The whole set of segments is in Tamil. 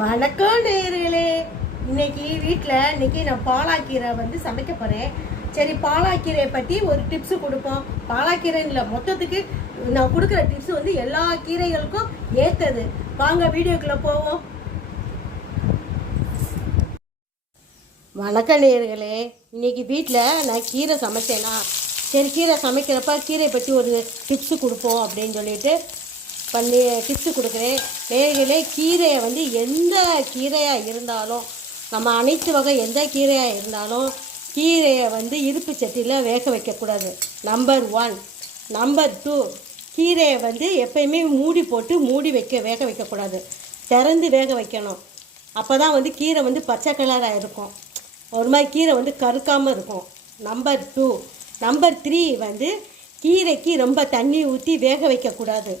வணக்கம் நேயர்களே. இன்னைக்கு வீட்டில் நான் பாலாக்கீரை சமைக்க போகிறேன். சரி, பாலாக்கீரை பற்றி ஒரு டிப்ஸு கொடுப்போம். பாலாக்கீரை இல்லை, மொத்தத்துக்கு நான் கொடுக்குற டிப்ஸ் எல்லா கீரைகளுக்கும் ஏற்றது. வாங்க வீடியோக்குள்ளே போவோம். வணக்கம் நேயர்களே. இன்னைக்கு வீட்டில் நான் கீரை சமைச்சேன்னா, சரி கீரை சமைக்கிறப்ப கீரை பற்றி ஒரு டிப்ஸு கொடுப்போம் அப்படின்னு சொல்லிட்டு டிப்ஸு கொடுக்குறேன். நேர்களே, கீரையை எந்த கீரையாக இருந்தாலும், நம்ம அனைத்து வகை எந்த கீரையாக இருந்தாலும் கீரையை இருப்பு சட்டியில் வேக வைக்கக்கூடாது. நம்பர் 1. நம்பர் 2, கீரையை எப்பயுமே மூடி போட்டு வேக வைக்கக்கூடாது. திறந்து வேக வைக்கணும். அப்போ தான் கீரை பச்சை கலராக இருக்கும். ஒரு மாதிரி கீரை கருக்காமல் இருக்கும். நம்பர் 2. நம்பர் 3 கீரைக்கு ரொம்ப தண்ணி ஊற்றி வேக வைக்கக்கூடாது.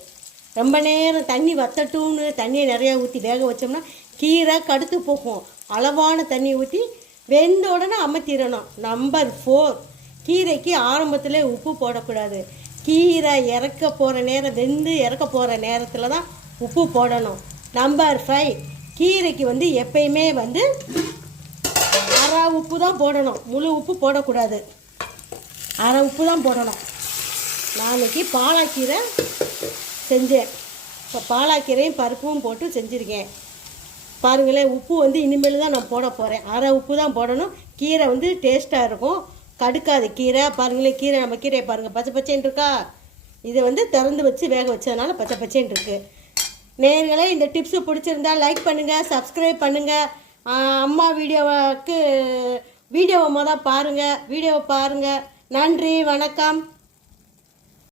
ரொம்ப நேரம் தண்ணி வத்தட்டும்னு தண்ணியை நிறையா ஊற்றி வேக வச்சோம்னா கீரை கடுத்து போகும். அளவான தண்ணி ஊற்றி வெந்த உடனே அமர்த்திடணும். நம்பர் 4, கீரைக்கு ஆரம்பத்தில் உப்பு போடக்கூடாது. கீரை இறக்க போகிற நேரம், வெந்து இறக்க போகிற நேரத்தில் தான் உப்பு போடணும். நம்பர் 5, கீரைக்கு எப்பயுமே அரை உப்பு தான் போடணும். முழு உப்பு போடக்கூடாது. அரை உப்பு தான் போடணும். நாளைக்கு பாலாக்கீரை செஞ்சேன். இப்போ பாலாக்கீரையும் பருப்பும் போட்டு செஞ்சுருக்கேன். பாருங்களேன், உப்பு இனிமேல் தான் நான் போட போகிறேன். அரை உப்பு தான் போடணும். கீரை டேஸ்ட்டாக இருக்கும், கடுக்காது கீரை. பாருங்களேன், கீரை நம்ம கீரையை பாருங்கள், பச்சை பச்சைன்னு இருக்கா. இதை திறந்து வச்சு வேக வச்சதுனால பச்சை பச்சைன்னு இருக்குது. நேயர்களே, இந்த டிப்ஸு பிடிச்சிருந்தா லைக் பண்ணுங்கள், சப்ஸ்கிரைப் பண்ணுங்கள். அம்மா வீடியோவை பாருங்கள். நன்றி, வணக்கம்.